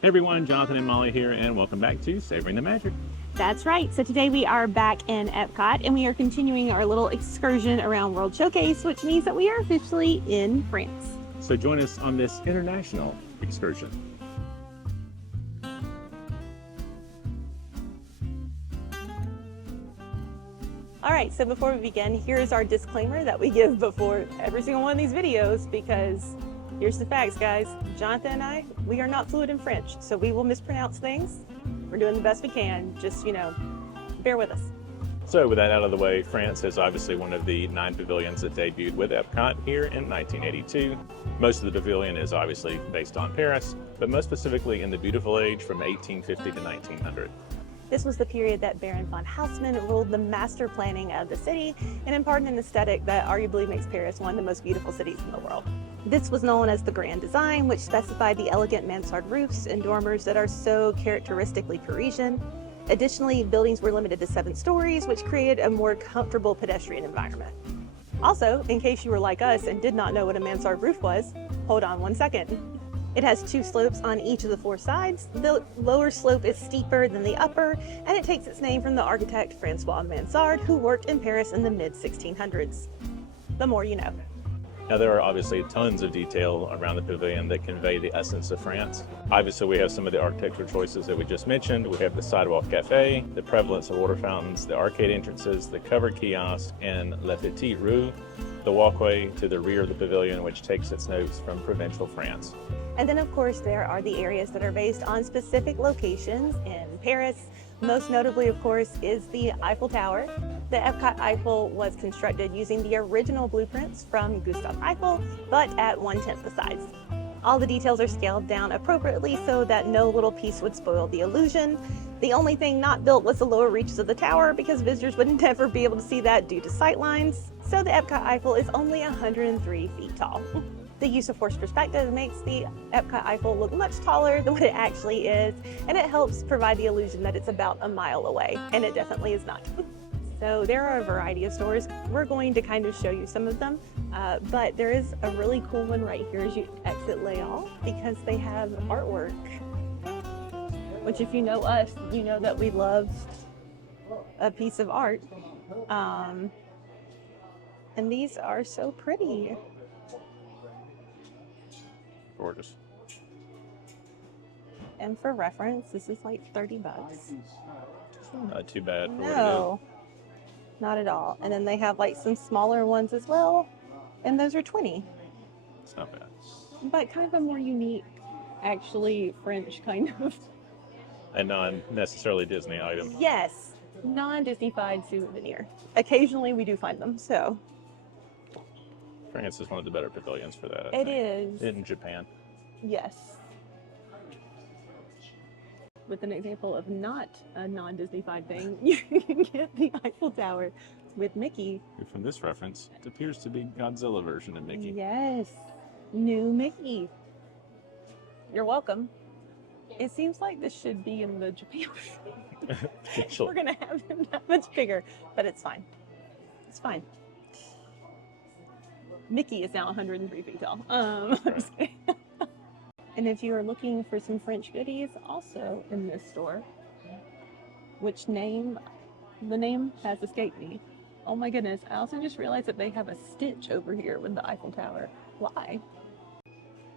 Hey everyone, Jonathan and Molly here, and welcome back to Savoring the Magic. That's right. So today we are back in Epcot and we are continuing our little excursion around World Showcase, which means that we are officially in France. So join us on this international excursion. All right, so before we begin, here's our disclaimer that we give before every single one of these videos, because here's the facts, guys. Jonathan and I, we are not fluent in French, so we will mispronounce things. We're doing the best we can. Just, bear with us. So with that out of the way, France is obviously one of the 9 pavilions that debuted with Epcot here in 1982. Most of the pavilion is obviously based on Paris, but most specifically in the beautiful age from 1850 to 1900. This was the period that Baron von Haussmann ruled the master planning of the city and imparted an aesthetic that arguably makes Paris one of the most beautiful cities in the world. This was known as the Grand Design, which specified the elegant mansard roofs and dormers that are so characteristically Parisian. Additionally, buildings were limited to 7 stories, which created a more comfortable pedestrian environment. Also, in case you were like us and did not know what a mansard roof was, hold on one second. It has 2 slopes on each of the 4 sides. The lower slope is steeper than the upper, and it takes its name from the architect Francois Mansard, who worked in Paris in the mid-1600s. The more you know. Now there are obviously tons of detail around the pavilion that convey the essence of France. Obviously we have some of the architectural choices that we just mentioned. We have the sidewalk cafe, the prevalence of water fountains, the arcade entrances, the covered kiosk, and La Petite Rue, the walkway to the rear of the pavilion, which takes its notes from provincial France. And then of course there are the areas that are based on specific locations in Paris. Most notably, of course, is the Eiffel Tower. The Epcot Eiffel was constructed using the original blueprints from Gustave Eiffel, but at 1/10 the size. All the details are scaled down appropriately so that no little piece would spoil the illusion. The only thing not built was the lower reaches of the tower, because visitors would never be able to see that due to sight lines. So the Epcot Eiffel is only 103 feet tall. The use of forced perspective makes the Epcot Eiffel look much taller than what it actually is, and it helps provide the illusion that it's about a mile away, and it definitely is not. So there are a variety of stores. We're going to kind of show you some of them, but there is a really cool one right here as you exit Les Halles, because they have artwork, which if you know us, you know that we love a piece of art. And these are so pretty. Gorgeous. And for reference, this is like $30. Not too bad for what it is. No, not at all. And then they have like some smaller ones as well, and those are 20. It's not bad. But kind of a more unique, actually French kind of. And non-necessarily Disney item. Yes, non-Disney-fied souvenir. Occasionally we do find them, so. France is one of the better pavilions for that, I It think. is. In Japan. Yes. With an example of not a non-Disney-fied thing, you can get the Eiffel Tower with Mickey. From this reference, it appears to be Godzilla version of Mickey. Yes, new Mickey. You're welcome. It seems like this should be in the Japan. We're gonna have him that much bigger, but it's fine. It's fine. Mickey is now 103 feet tall. Right. And if you are looking for some French goodies, also in this store, which the name has escaped me. Oh my goodness, I also just realized that they have a Stitch over here with the Eiffel Tower. Why?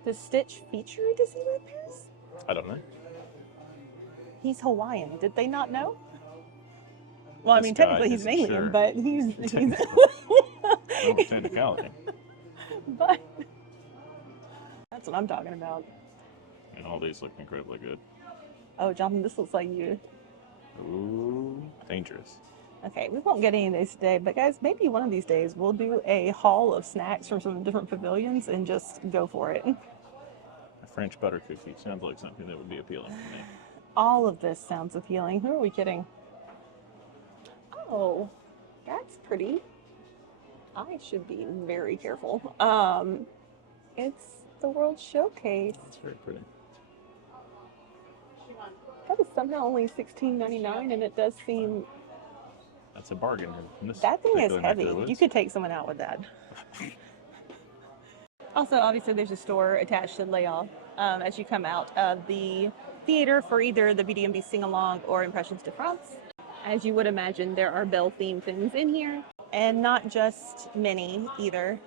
Does Stitch feature a Disneyland Paris? I don't know. He's Hawaiian. Did they not know? Well, I mean, This guy technically he's an isn't alien, sure. but he's No technicality. but that's what I'm talking about. And all these look incredibly good. Oh, Jonathan, this looks like you. Ooh, dangerous. Okay, we won't get any of these today, but guys, maybe one of these days we'll do a haul of snacks from some different pavilions and just go for it. A French butter cookie sounds like something that would be appealing to me. All of this sounds appealing. Who are we kidding? Oh, that's pretty. I should be very careful. It's the World Showcase. It's very pretty. That is somehow only $16.99, and it does seem That's a bargain. In this that thing is particular neck of heavy. the woods. You could take someone out with that. Also, obviously, there's a store attached to Les Halles as you come out of the theater for either the Beauty and Beast sing-along or Impressions de France. As you would imagine, there are Belle-themed things in here, and not just Minnie either.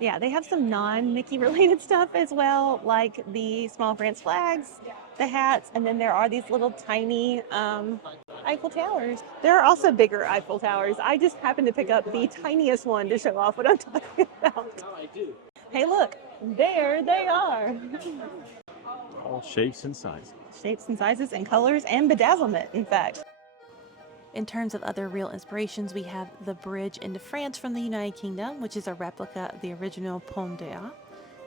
Yeah, they have some non-Mickey related stuff as well, like the small France flags, the hats, and then there are these little tiny Eiffel Towers. There are also bigger Eiffel Towers. I just happened to pick up the tiniest one to show off what I'm talking about. Hey, look, there they are. All shapes and sizes. Shapes and sizes and colors and bedazzlement, in fact. In terms of other real inspirations, we have the bridge into France from the United Kingdom, which is a replica of the original Pont d'Arc,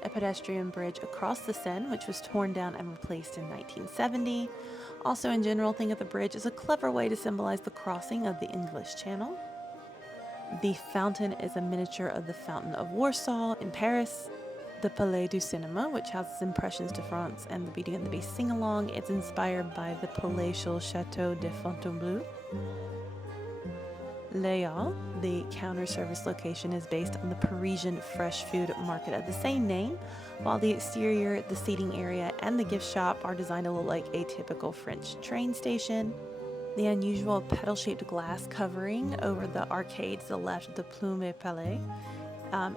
a pedestrian bridge across the Seine, which was torn down and replaced in 1970. Also, in general, think of the bridge as a clever way to symbolize the crossing of the English Channel. The fountain is a miniature of the Fountain of Warsaw in Paris. The Palais du Cinéma, which houses Impressions de France and the Beauty and the Beast sing-along, is inspired by the palatial Château de Fontainebleau. Les Halles, the counter service location, is based on the Parisian fresh food market of the same name, while the exterior, the seating area, and the gift shop are designed to look like a typical French train station. The unusual petal-shaped glass covering over the arcade to the left of the Plume Palais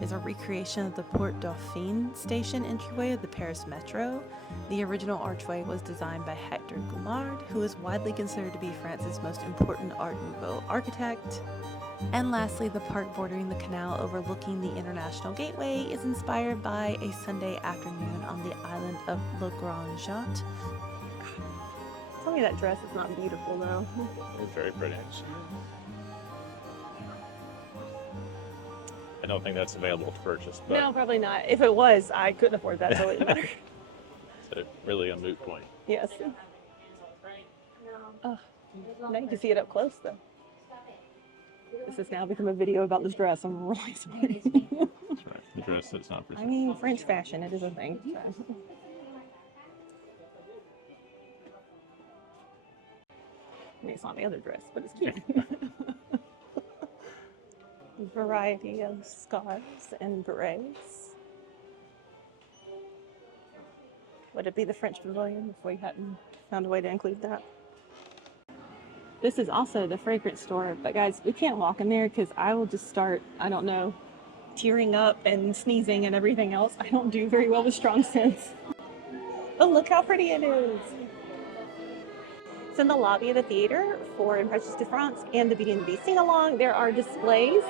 is a recreation of the Porte Dauphine station entryway of the Paris Metro. The original archway was designed by Hector Guimard, who is widely considered to be France's most important Art Nouveau architect. And lastly, the park bordering the canal overlooking the International Gateway is inspired by a Sunday afternoon on the island of Le Grand Jatte. Tell me that dress is not beautiful, though. It's very pretty. I don't think that's available to purchase, but No, probably not. If it was, I couldn't afford that, so it wouldn't matter. it's really a moot point. Yes. Oh, now you can see it up close, though. This has now become a video about this dress. I'm really sorry. That's right. The dress that's not for I sale. mean, French fashion, it is a thing. So. I mean, it's not the other dress, but it's cute. Variety of scarves and berets. Would it be the French Pavilion if we hadn't found a way to include that? This is also the fragrance store, but guys, we can't walk in there because I will just start, I don't know, tearing up and sneezing and everything else. I don't do very well with strong scents. Oh, look how pretty it is. It's in the lobby of the theater for Impressions de France and the Beauty and the Beast sing-along. There are displays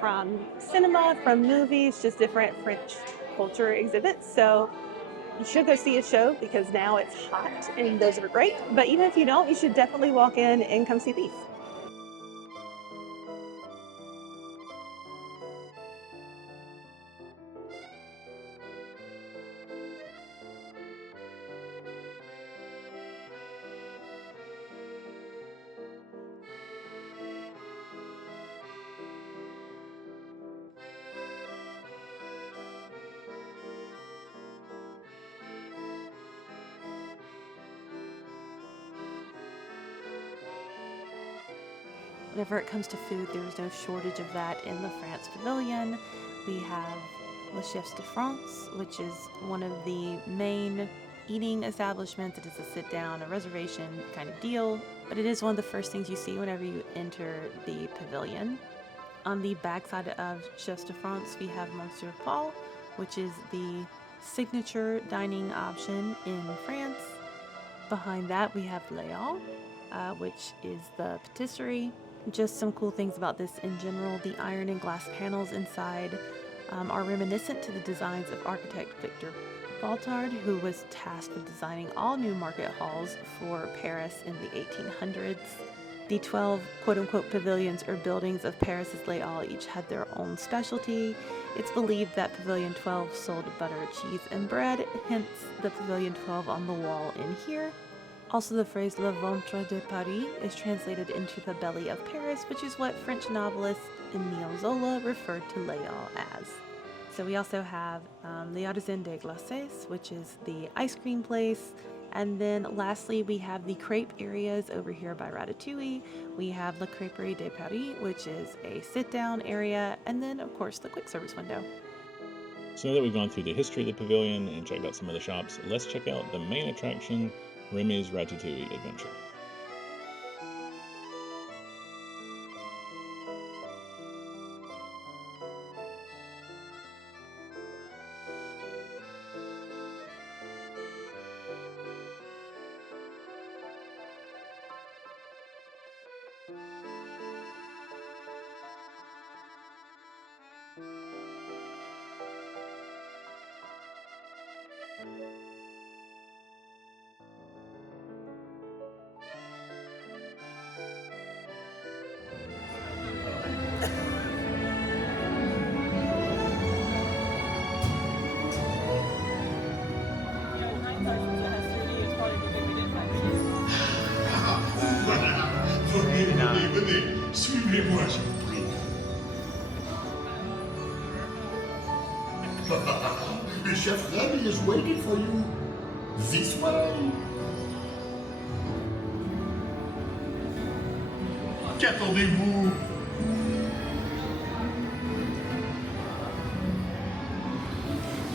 from cinema, from movies, just different French culture exhibits. So you should go see a show because now it's hot and those are great. But even if you don't, you should definitely walk in and come see these. Whenever it comes to food, there is no shortage of that in the France Pavilion. We have Le Chefs de France, which is one of the main eating establishments. It is a sit-down, a reservation kind of deal, but it is one of the first things you see whenever you enter the pavilion. On the backside of Chefs de France, we have Monsieur Paul, which is the signature dining option in France. Behind that, we have Les Halles, which is the patisserie. Just some cool things about this in general. The iron and glass panels inside are reminiscent to the designs of architect Victor Baltard, who was tasked with designing all new market halls for Paris in the 1800s. The 12 quote-unquote pavilions or buildings of Paris's Les Halles each had their own specialty. It's believed that Pavilion 12 sold butter, cheese, and bread, hence the Pavilion 12 on the wall in here. Also, the phrase Le ventre de Paris is translated into the belly of Paris, which is what French novelist Émile Zola referred to Les Halles as. So we also have Le Jardin des Glaces, which is the ice cream place. And then lastly, we have the crepe areas over here by Ratatouille. We have La Crêperie de Paris, which is a sit-down area. And then, of course, the quick service window. So now that we've gone through the history of the pavilion and checked out some of the shops, let's check out the main attraction, Remy's Ratatouille Adventure. Venez, suivez-moi, je vous prie. The chef Remy is waiting for you. This way. Qu'attendez-vous?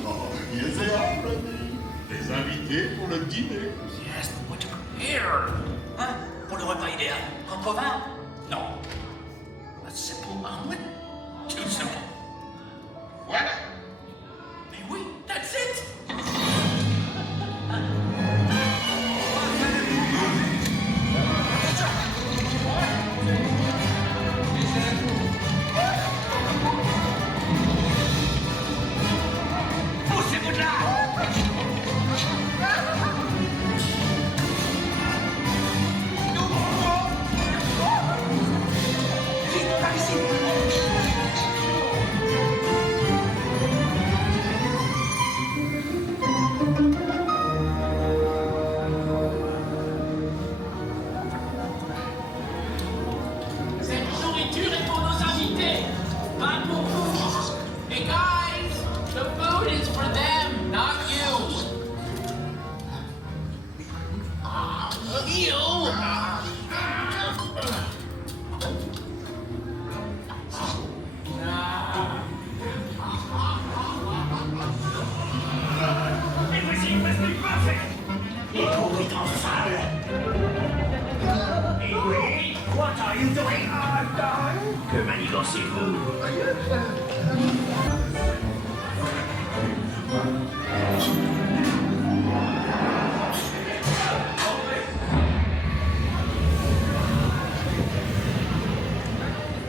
Oh, yes, they are, Remy. Les invités pour le dîner. Yes, but what to prepare? Hein? Pour le repas idéal? Contre vin? Non. A simple omelet? Too simple. What? Mais oui, that's it! Poussez-vous de là! Cette nourriture est pour nos invités, pas pour vous. Hey guys, the food is for them, not you. You. Mais voici, restez pas fait. Il est en salle. Et oui, what are you doing? Que manigancez-vous?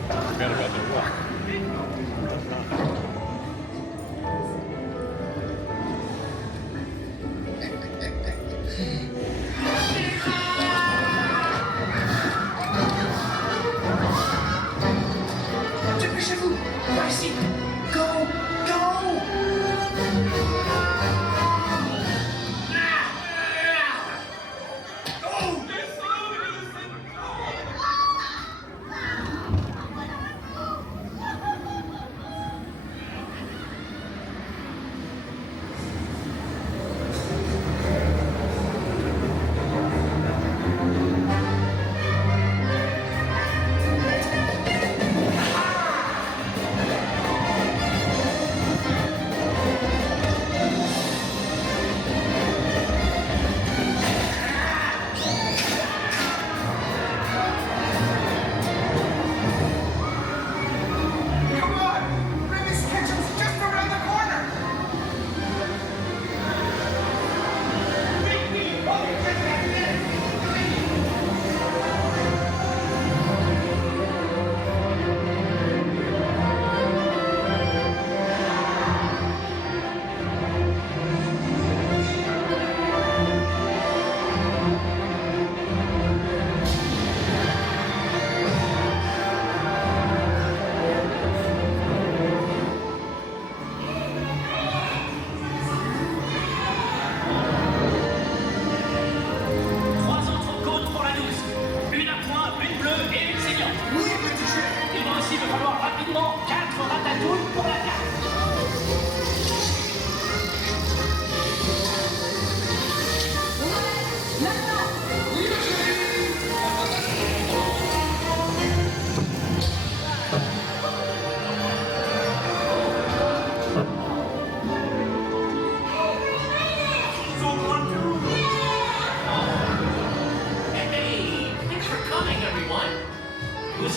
Forgot about the walk. Dépêchez-vous, par ici. Go.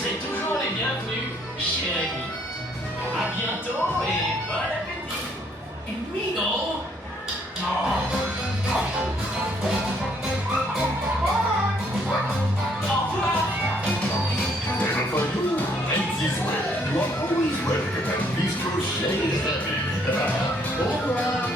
serez toujours les bienvenus chez Remy. À bientôt et bon appétit. Et Mino. Au revoir. And for you, ain't this way? You are always welcome at Bistro Chez Remy. Au revoir.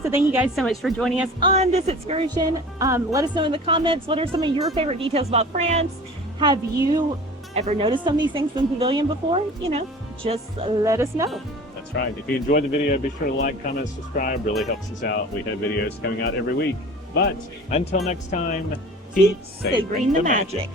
So thank you guys so much for joining us on this excursion. Let us know in the comments, what are some of your favorite details about France? Have you ever noticed some of these things in the pavilion before? You know, just let us know. That's right. If you enjoyed the video, be sure to like, comment, subscribe. Really helps us out. We have videos coming out every week. But until next time, keep savoring the magic.